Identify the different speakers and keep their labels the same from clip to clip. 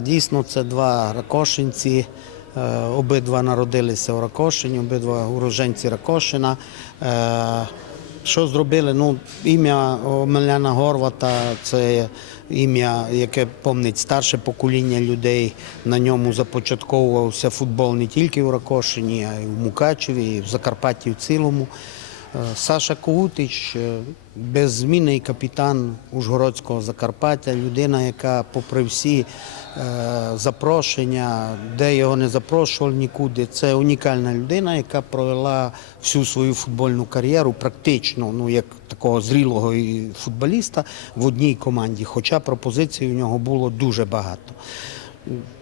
Speaker 1: дійсно, це два ракошинці. Е, Обидва народилися у Ракошині, обидва уроженці Ракошина. Е, Що зробили? Ну, ім'я Омеляна Горвата це ім'я, яке помнить старше покоління людей. На ньому започатковувався футбол не тільки у Ракошині, а й у Мукачеві, і в Закарпатті в цілому. Е, Саша Когутич, е, беззмінний капітан Ужгородського Закарпаття, людина, яка, попри всі е, запрошення, де його не запрошували нікуди, це унікальна людина, яка провела всю свою футбольну кар'єру практично, ну як такого зрілого футболіста в одній команді. Хоча пропозицій у нього було дуже багато.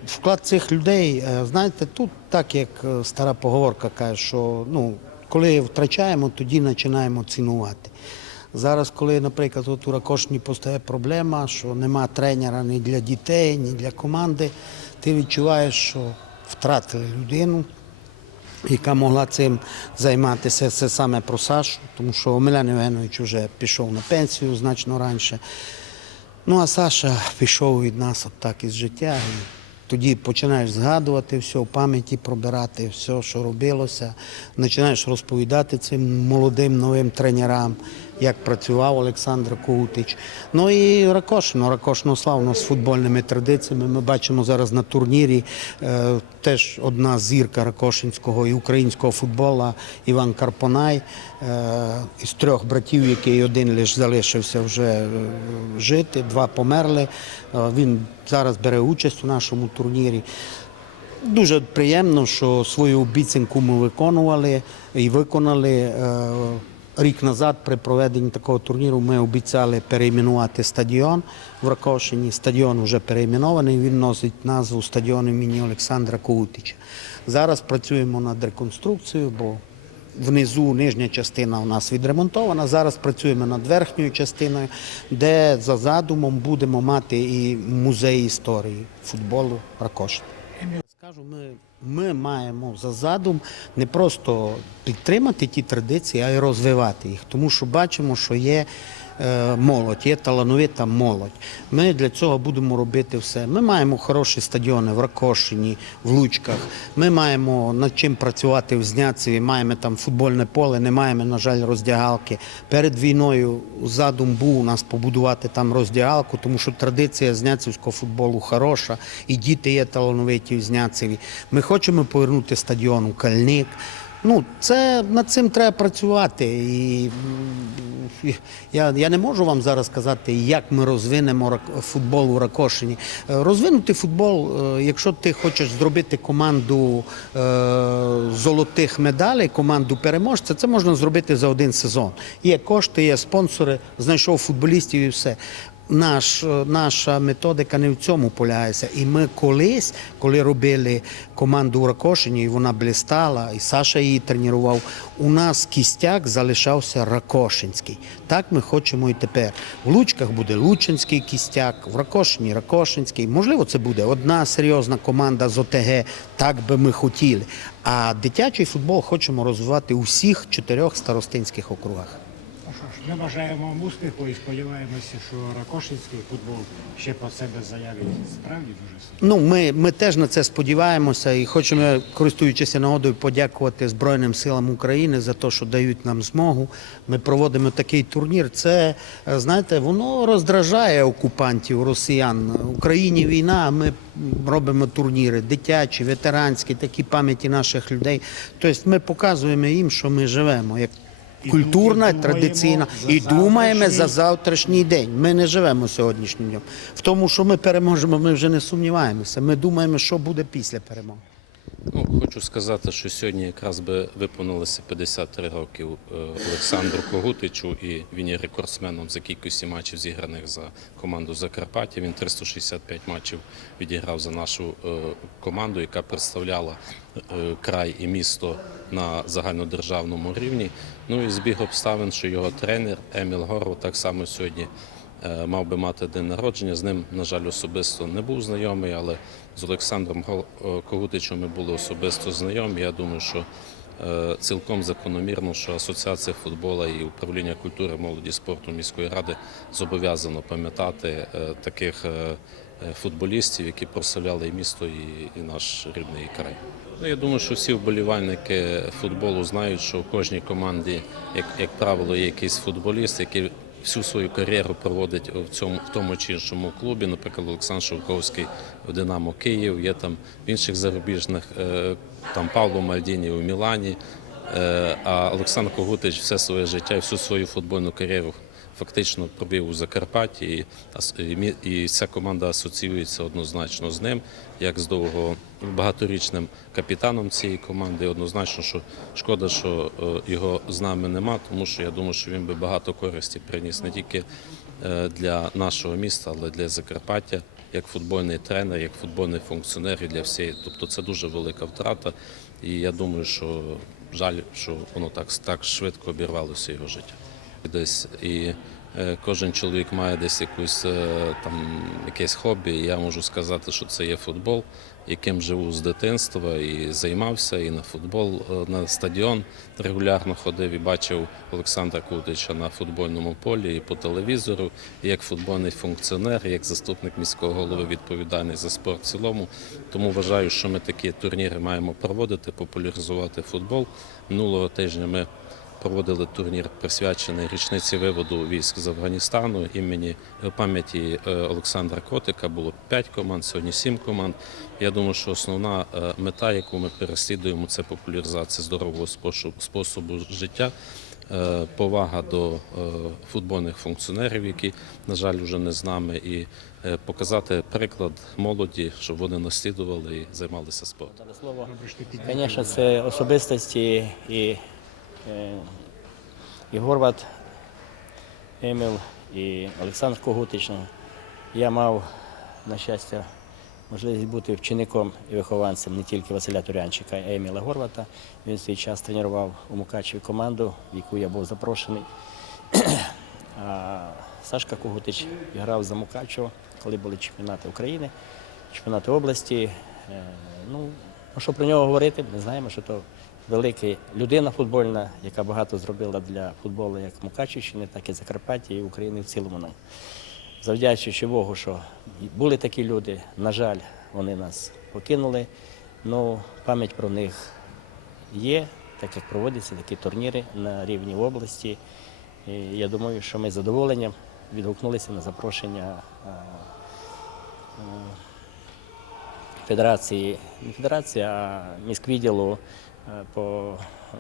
Speaker 1: Вклад цих людей, знаєте, тут так як стара поговорка каже, що ну, коли втрачаємо, тоді починаємо цінувати. Зараз, коли, наприклад, от у Ракошні постає проблема, що нема тренера ні для дітей, ні для команди, ти відчуваєш, що втратили людину, яка могла цим займатися. Це саме про Сашу, тому що Омелян Євгенович вже пішов на пенсію значно раніше. Ну, а Саша пішов від нас от так із життя. Тоді починаєш згадувати все, в пам'яті пробирати все, що робилося. Починаєш розповідати цим молодим новим тренерам, як працював Олександр Кутич. Ну і Ракошино. Ракошино славно з футбольними традиціями. Ми бачимо зараз на турнірі е, теж одна зірка ракошинського і українського футболу Іван Карпонай е, із трьох братів, який один лише залишився вже е, жити, два померли. Е, він зараз бере участь у нашому турнірі. Дуже приємно, що свою обіцянку ми виконували і виконали. Рік назад при проведенні такого турніру ми обіцяли перейменувати стадіон в Ракошині. Стадіон вже перейменований, він носить назву стадіон імені Олександра Коутича. Зараз працюємо над реконструкцією, бо внизу нижня частина у нас відремонтована. Зараз працюємо над верхньою частиною, де за задумом будемо мати і музей історії футболу Ракошина. Скажу, ми, ми маємо за задум не просто підтримати ті традиції, а й розвивати їх, тому що бачимо, що є молодь, є талановита молодь. Ми для цього будемо робити все. Ми маємо хороші стадіони в Ракошині, в Лучках. Ми маємо над чим працювати в Зняцеві, маємо там футбольне поле, не маємо, на жаль, роздягалки. Перед війною задум був у нас побудувати там роздягалку, тому що традиція зняцівського футболу хороша, і діти є талановиті в Зняцеві. Ми хочемо повернути стадіон у Кальник. Ну, це над цим треба працювати. І я, я не можу вам зараз сказати, як ми розвинемо футбол у Ракошині. Е, Розвинути футбол, е, якщо ти хочеш зробити команду е, золотих медалей, команду переможця, це можна зробити за один сезон. Є кошти, є спонсори, знайшов футболістів і все. Наш, е, наша методика не в цьому полягається. І ми колись, коли робили команду у Ракошині, і вона блистала, і Саша її тренував, у нас кістяк залишався Ракошинський. Так ми хочемо і тепер. В Лучках буде Лучинський кістяк, в Ракошині Ракошинський. Можливо, це буде одна серйозна команда з ОТГ, так би ми хотіли. А дитячий футбол хочемо розвивати у всіх чотирьох старостинських округах.
Speaker 2: Ми бажаємо вам успіху і сподіваємося, що ракошинський футбол ще про себе заявить справді дуже сильно.
Speaker 1: Ну, ми, ми теж на це сподіваємося і хочемо, користуючись нагодою, подякувати Збройним силам України за те, що дають нам змогу. Ми проводимо такий турнір. Це, е, знаєте, воно роздражає окупантів, росіян. В Україні війна, а ми робимо турніри дитячі, ветеранські, такі пам'яті наших людей. Тобто ми показуємо їм, що ми живемо як культурна, традиційна, і думаємо за
Speaker 2: завтрашній-
Speaker 1: день. Ми не живемо сьогоднішнім днем. В тому, що ми переможемо, ми вже не сумніваємося. Ми думаємо, що буде після перемоги.
Speaker 3: Ну, хочу сказати, що сьогодні якраз би виповнилося 53 років е, Олександру Когутичу, і він є рекордсменом за кількістю матчів зіграних за команду Закарпаття. Він 365 матчів відіграв за нашу е, команду, яка представляла е, край і місто на загальнодержавному рівні. Ну і збіг обставин, що його тренер Еміл Горов так само сьогодні мав би мати день народження. З ним, на жаль, особисто не був знайомий, але з Олександром е, Когутичем ми були особисто знайомі. Я думаю, що е, цілком закономірно, що Асоціація футболу і управління культури, молоді спорту міської ради зобов'язано пам'ятати е, таких е, е, футболістів, які прославляли і місто, і, наш рідний край. Ну, я думаю, що всі вболівальники футболу знають, що в кожній команді, як правило, є якийсь футболіст, який всю свою кар'єру проводить в цьому в тому чи іншому клубі. Наприклад, Олександр Шовковський в Динамо Київ, є там в інших зарубіжних, е, там Павло Мальдіні у Мілані. Е, А Олександр Когутич все своє життя, всю свою футбольну кар'єру фактично пробив у Закарпатті, і, і ця команда асоціюється однозначно з ним, як з довго багаторічним капітаном цієї команди. Однозначно, що шкода, що е, його з нами нема, тому що я думаю, що він би багато користі приніс не тільки е, для нашого міста, але й для Закарпаття. Як футбольний тренер, як футбольний функціонер і для всієї. Тобто це дуже велика втрата. І я думаю, що жаль, що воно так, так швидко обірвалося його життя. Десь і е, кожен чоловік має десь якусь е, там якесь хобі. Я можу сказати, що це є футбол, яким живу з дитинства і займався, і на футбол, е, на стадіон регулярно ходив і бачив Олександра Кутича на футбольному полі і по телевізору, і як футбольний функціонер, і як заступник міського голови відповідальний за спорт в цілому. Тому вважаю, що ми такі турніри маємо проводити, популяризувати футбол. Минулого тижня ми проводили турнір, присвячений річниці виводу військ з Афганістану імені е, пам'яті е, Олександра Котика. Було 5 команд, сьогодні 7 команд. Я думаю, що основна е, мета, яку ми переслідуємо, це популяризація здорового способу життя. Повага до футбольних функціонерів, які, на жаль, вже не з нами, і показати приклад молоді, щоб вони наслідували і займалися спортом.
Speaker 4: Звісно, це особистості і, і Горват Еміл, і Олександр Когутич. Ну, Я мав, на щастя, можливість бути вчеником і вихованцем не тільки Василя Турянчика, а й Еміла Горвата. Він свій час тренував у Мукачеві команду, в яку я був запрошений. А Сашка Когутич грав за Мукачево, коли були чемпіонати України, чемпіонати області. Е, Ну, ну, що про нього говорити, ми знаємо, що то велика людина футбольна, яка багато зробила для футболу як Мукачівщини, так і Закарпаття, і України в цілому. Ну, Завдячуючи Богу, що були такі люди, на жаль, вони нас покинули. Ну, пам'ять про них є, так як проводяться такі турніри на рівні області. І я думаю, що ми з задоволенням відгукнулися на запрошення федерації, не федерації, а міськвідділу по е,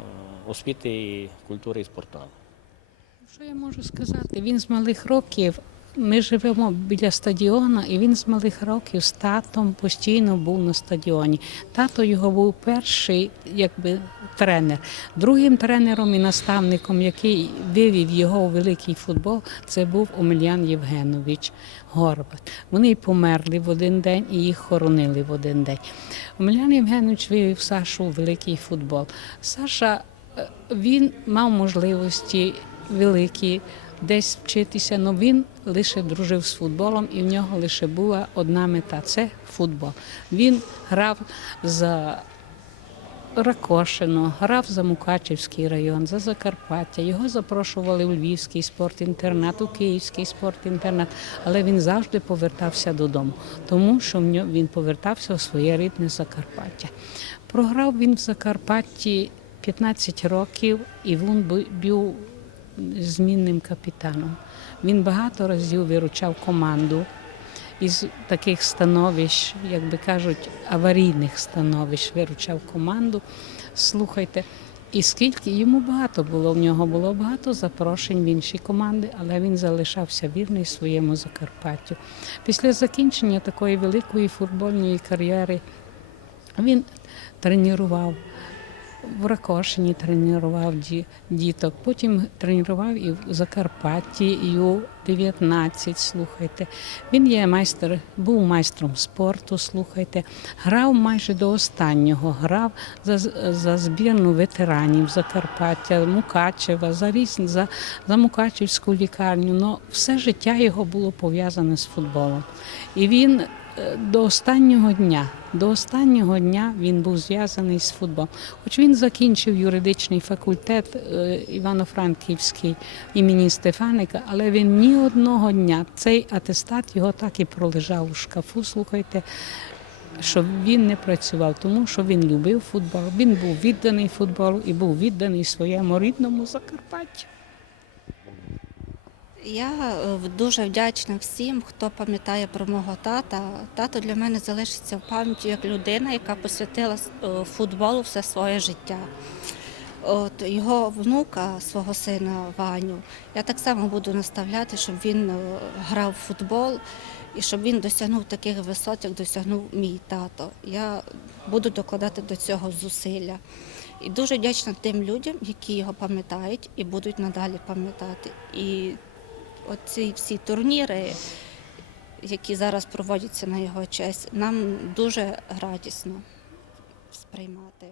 Speaker 4: освіти, культури і спорту.
Speaker 5: Що я можу сказати? Він з малих років. Ми живемо біля стадіону, і він з малих років з татом постійно був на стадіоні. Тато його був перший, якби тренер. Другим тренером і наставником, який вивів його у великий футбол, це був Омельян Євгенович Горбат. Вони померли в один день і їх хоронили в один день. Омельян Євгенович вивів Сашу у великий футбол. Саша е, він мав можливості великі десь вчитися, але він лише дружив з футболом, і в нього лише була одна мета це футбол. Він грав за Ракошино, грав за Мукачівський район, за Закарпаття. Його запрошували у Львівський спортінтернат, у Київський спортінтернат, але він завжди повертався додому, тому що в ньо- він повертався у своє рідне Закарпаття. Програв він в Закарпатті 15 років, і він бу- був змінним капітаном. Він багато разів виручав команду із таких становищ, як би кажуть, аварійних становищ виручав команду. Слухайте, і скільки йому багато було, в нього було багато запрошень в інші команди, але він залишався вірний своєму Закарпаттю. Після закінчення такої великої футбольної кар'єри він тренував в Ракошині тренував ді- діток, потім тренував і в Закарпатті, і у 19, слухайте. Він є майстер, був майстром спорту, слухайте. Грав майже до останнього, грав за, за збірну ветеранів Закарпаття, Мукачева, за, різні, за, за Мукачівську лікарню. Ну, все життя його було пов'язане з футболом. І він до останнього дня, до останнього дня він був зв'язаний з футболом. Хоч він закінчив юридичний факультет е, Івано-Франківський імені Стефаника, але він ні одного дня. Цей атестат його так і пролежав у шкафу. Слухайте, що він не працював, тому що він любив футбол. Він був відданий футболу і був відданий своєму рідному Закарпаттю.
Speaker 6: Я е, дуже вдячна всім, хто пам'ятає про мого тата. Тато для мене залишиться в пам'яті як людина, яка посвятила е, футболу все своє життя. От його внука, свого сина Ваню, я так само буду наставляти, щоб він е, грав в футбол і щоб він досягнув таких висот, як досягнув мій тато. Я буду докладати до цього зусилля. І дуже вдячна тим людям, які його пам'ятають і будуть надалі пам'ятати. І оці всі турніри, які зараз проводяться на його честь, нам дуже радісно сприймати.